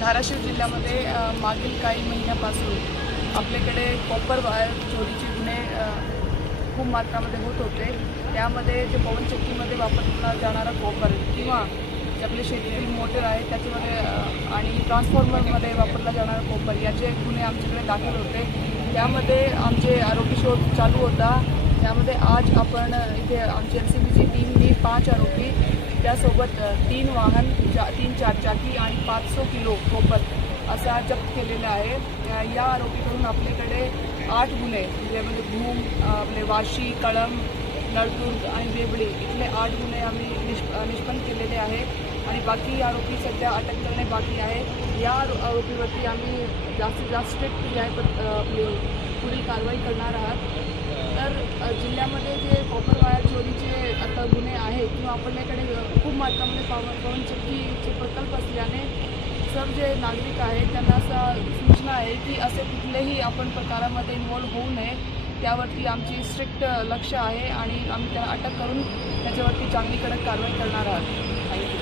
धाराशिव जिल्ह्यामध्ये मागील काही महिन्यापासून आपल्याकडे कॉपर वायर चोरीचे गुन्हे खूप मात्रामध्ये होत होते। त्यामध्ये जे पवनचक्कीमध्ये वापरला जाणारा कॉपर किंवा जे आपले शेतीतील मोटर आहे त्याच्यामध्ये आणि ट्रान्सफॉर्मरमध्ये वापरला जाणारा कॉपर याचे गुन्हे आमच्याकडे दाखल होते। त्यामध्ये आमचे आरोपी शोध चालू होता। त्यामध्ये आज आपण इथे आमची LCBची टीमने 5 आरोपी त्यासोबत 3 वाहन 3 चारचाकी आणि 500 किलो कॉपर असा जप्त केलेला आहे। या आरोपीकडून आपल्याकडे 8 गुन्हे ज्यामध्ये भूम, आपले वाशी, कळंब, नळदुर्ग आणि देवळी इथले 8 गुन्हे आम्ही निष्पन्न केलेले आहे आणि बाकी आरोपी सध्या अटक करणे बाकी आहे। या आरोपीवरती आम्ही जास्तीत जास्त स्ट्रिक्ट आपली पुढील कारवाई करणार आहात। तर जिल्ह्यामध्ये जे कॉपर वायर चोरीचे आता गुन्हे आहेत किंवा आपल्याकडे खूप मात्रामध्ये पवनचक्कीचे प्रकल्प असल्याने सर्व जे नागरिक आहेत त्यांना असा सूचना आहे की असे कुठलेही आपण प्रकारामध्ये इन्व्हॉल्व होऊ नये। त्यावरती आमची स्ट्रिक्ट लक्ष आहे आणि आम्ही त्याला अटक करून त्याच्यावरती चांगली कडक कारवाई करणार आहोत।